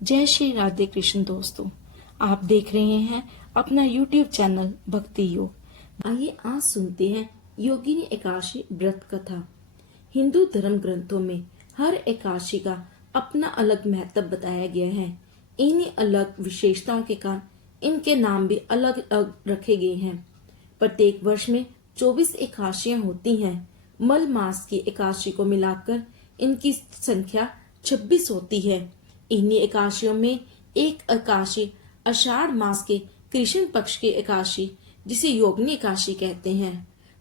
जय श्री राधे कृष्ण दोस्तों, आप देख रहे हैं अपना YouTube चैनल भक्ति योग। आइए आज सुनते हैं योगिनी एकादशी व्रत कथा। हिंदू धर्म ग्रंथों में हर एकादशी का अपना अलग महत्व बताया गया है। इन्हीं अलग विशेषताओं के कारण इनके नाम भी अलग अलग रखे गए हैं। प्रत्येक वर्ष में 24 एकादशियां होती हैं। मल मास की एकादशी को मिलाकर इनकी संख्या 26 होती है। इन्हीं एकादशियों में एक एकादशी आषाढ़ मास के कृष्ण पक्ष की एकादशी, जिसे योगिनी एकादशी कहते हैं।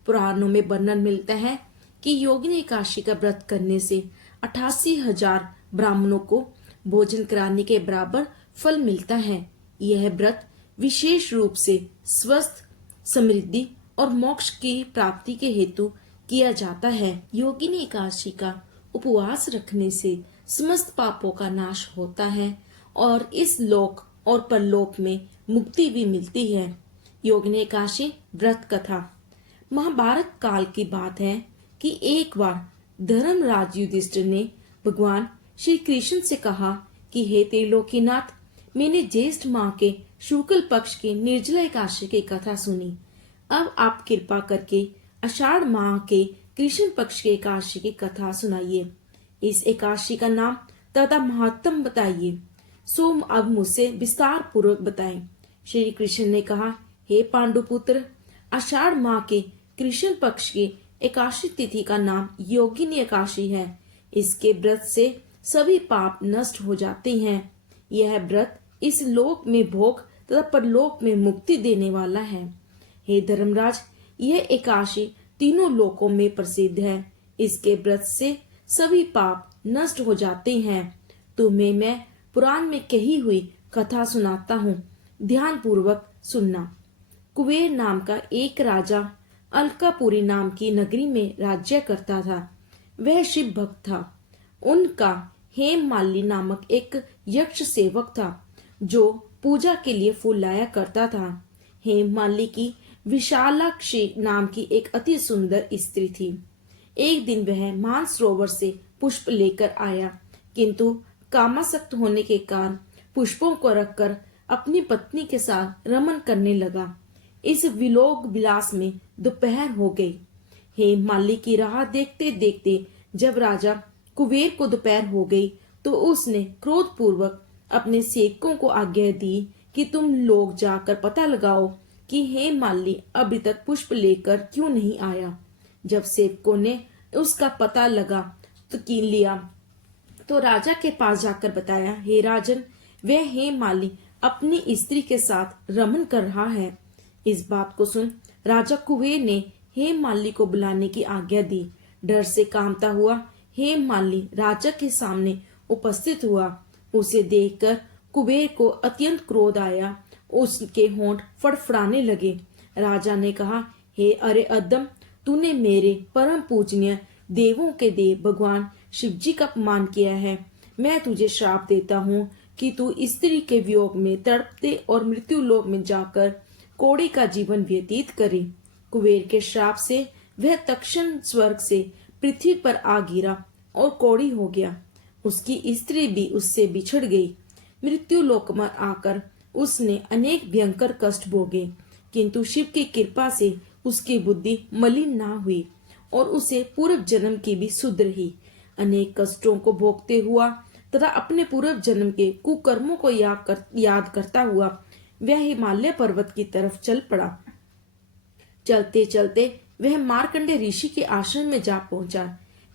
पुराणों में वर्णन मिलता है कि योगिनी एकादशी का व्रत करने से 88,000 ब्राह्मणों को भोजन कराने के बराबर फल मिलता है। यह व्रत विशेष रूप से स्वस्थ, समृद्धि और मोक्ष की प्राप्ति के हेतु किया जाता है। योगिनी एकादशी का उपवास रखने से समस्त पापों का नाश होता है और इस लोक और परलोक में मुक्ति भी मिलती है। योगिनी एकादशी व्रत कथा। महाभारत काल की बात है कि एक बार धर्मराज युधिष्ठिर ने भगवान श्री कृष्ण से कहा कि हे त्रिलोकीनाथ, मैंने ज्येष्ठ माह के शुक्ल पक्ष की निर्जला एकादशी की कथा सुनी। अब आप कृपा करके आषाढ़ माह के कृष्ण पक्ष की एकादशी की कथा सुनाइए। इस एकादशी का नाम तथा महत्तम बताइए। सो अब मुझसे विस्तार पूर्वक बताएं। श्री कृष्ण ने कहा, हे पांडुपुत्र, आषाढ़ माह के कृष्ण पक्ष की एकादशी तिथि का नाम योगिनी एकादशी है। इसके व्रत से सभी पाप नष्ट हो जाते हैं। यह व्रत इस लोक में भोग तथा परलोक में मुक्ति देने वाला है। हे धर्मराज, यह एकादशी तीनों लोकों में प्रसिद्ध है। इसके व्रत से सभी पाप नष्ट हो जाते हैं। तुम्हें मैं पुराण में कही हुई कथा सुनाता हूँ, ध्यान पूर्वक सुनना। कुबेर नाम का एक राजा अलकापुरी नाम की नगरी में राज्य करता था। वह शिव भक्त था। उनका हेममाली नामक एक यक्ष सेवक था जो पूजा के लिए फूल लाया करता था। हेममाली की विशालाक्षी नाम की एक अति सुंदर स्त्री थी। एक दिन वह मानसरोवर से पुष्प लेकर आया, किंतु कामासक्त होने के कारण पुष्पों को रखकर अपनी पत्नी के साथ रमन करने लगा। इस विलोक विलास में दोपहर हो गई। हेममाली की राह देखते देखते जब राजा कुबेर को दोपहर हो गई तो उसने क्रोध पूर्वक अपने सेवकों को आज्ञा दी कि तुम लोग जाकर पता लगाओ कि हेममाली अभी तक पुष्प लेकर क्यों नहीं आया। जब सेवकों ने उसका पता लगा तो कीन लिया तो राजा के पास जाकर बताया, हे राजन, वह हेममाली अपनी स्त्री के साथ रमन कर रहा है। इस बात को सुन राजा कुबेर ने हेममाली को बुलाने की आज्ञा दी। डर से कांपता हुआ हेममाली राजा के सामने उपस्थित हुआ। उसे देखकर कुबेर को अत्यंत क्रोध आया। उसके होंठ फड़फड़ाने लगे। राजा ने कहा, हे अरे अदम, तूने मेरे परम पूजनीय देवों के देव भगवान शिव जी का अपमान किया है। मैं तुझे श्राप देता हूँ कि तू स्त्री के वियोग में तड़पते और मृत्यु लोक में जाकर कौड़ी का जीवन व्यतीत करे। कुबेर के श्राप से वह तक्षण स्वर्ग से पृथ्वी पर आ गिरा और कौड़ी हो गया। उसकी स्त्री भी उससे बिछड़ गई। मृत्यु लोक में आकर उसने अनेक भयंकर कष्ट भोगे, किंतु शिव की कृपा से उसकी बुद्धि मलिन ना हुई और उसे पूर्व जन्म की भी सुध रही। अनेक कष्टों को भोगते हुआ तथा अपने पूर्व जन्म के कुकर्मों को याद करता हुआ वह हिमालय पर्वत की तरफ चल पड़ा। चलते चलते वह मार्कंडे ऋषि के आश्रम में जा पहुंचा।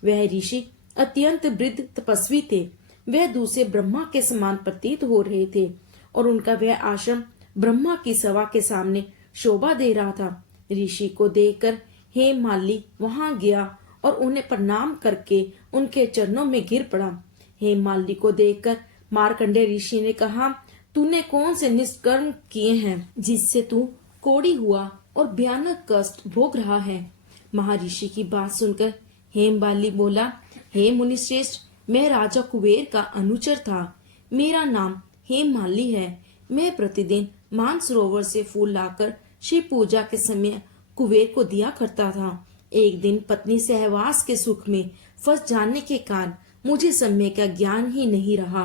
वह ऋषि अत्यंत वृद्ध तपस्वी थे। वह दूसरे ब्रह्मा के समान प्रतीत हो रहे थे और उनका वह आश्रम ब्रह्मा की सभा के सामने शोभा दे रहा था। ऋषि को देखकर हेममाली वहां गया और उन्हें प्रणाम करके उनके चरणों में गिर पड़ा। हेममाली को देखकर मार्कंडे ऋषि ने कहा, तूने कौन से निष्कर्म किए हैं जिससे तू कोढ़ी हुआ और भयानक कष्ट भोग रहा है। महर्षि की बात सुनकर हेममाली बोला, हे मुनिश्रेष्ठ, मैं राजा कुबेर का अनुचर था। मेरा नाम हेममाली है। मैं प्रतिदिन मानसरोवर से फूल लाकर शिव पूजा के समय कुबेर को दिया करता था। एक दिन पत्नी सहवास के सुख में फंस जाने के कारण मुझे समय का ज्ञान ही नहीं रहा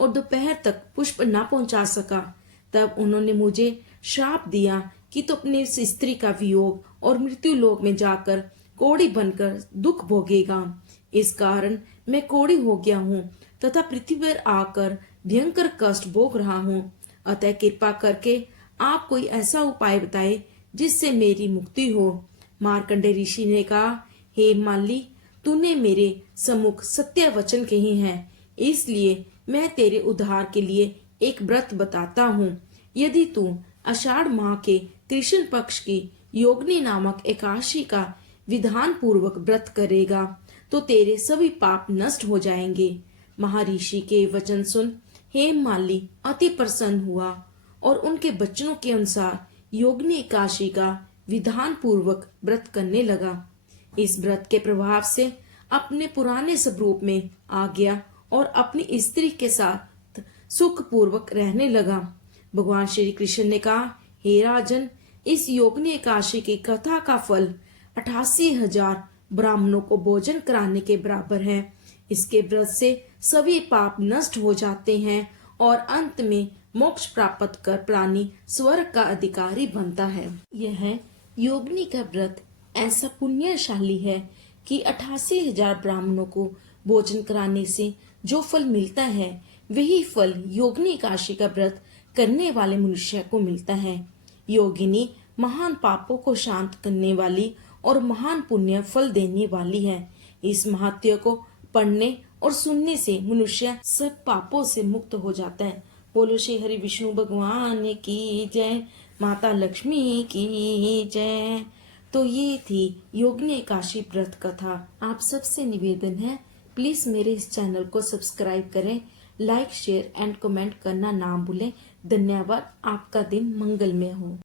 और दोपहर तक पुष्प न पहुंचा सका, तब उन्होंने मुझे श्राप दिया कि तू अपनी इस स्त्री का वियोग और मृत्यु लोक में जाकर कोढ़ी बनकर दुख भोगेगा। इस कारण मैं कोढ़ी हो गया हूँ तथा पृथ्वी पर आकर भयंकर कष्ट भोग रहा हूँ। अतः कृपा करके आप कोई ऐसा उपाय बताए जिससे मेरी मुक्ति हो। मार्कंडे ऋषि ने कहा, हे माली, तूने मेरे सम्मुख सत्य वचन कहे हैं, इसलिए मैं तेरे उद्धार के लिए एक व्रत बताता हूँ। यदि तू आषाढ़ माह के कृष्ण पक्ष की योगिनी नामक एकादशी का विधान पूर्वक व्रत करेगा तो तेरे सभी पाप नष्ट हो जाएंगे। महर्षि के वचन सुन हेममाली अति प्रसन्न हुआ और उनके वचनों के अनुसार योगिनी एकादशी का विधान पूर्वक व्रत करने लगा। इस व्रत के प्रभाव से अपने पुराने स्वरूप में आ गया और अपनी स्त्री के साथ सुख पूर्वक रहने लगा। भगवान श्री कृष्ण ने कहा, हे राजन, इस योगिनी एकादशी की कथा का फल 88,000 ब्राह्मणों को भोजन कराने के बराबर है। इसके व्रत से सभी पाप नष्ट हो जाते हैं और अंत में मोक्ष प्राप्त कर प्राणी स्वर्ग का अधिकारी बनता है। यह योगिनी का व्रत ऐसा पुण्यशाली है कि 88,000 ब्राह्मणों को भोजन कराने से जो फल मिलता है वही फल योगिनी एकादशी का व्रत करने वाले मनुष्य को मिलता है। योगिनी महान पापों को शांत करने वाली और महान पुण्य फल देने वाली है। इस महात्म्य को पढ़ने और सुनने से मनुष्य सब पापों से मुक्त हो जाता है। बोलो श्री हरि विष्णु भगवान की जय, माता लक्ष्मी की जय। तो ये थी योगिनी एकादशी व्रत कथा। आप सबसे निवेदन है, प्लीज मेरे इस चैनल को सब्सक्राइब करें, लाइक शेयर एंड कमेंट करना ना भूलें। धन्यवाद। आपका दिन मंगलमय हो।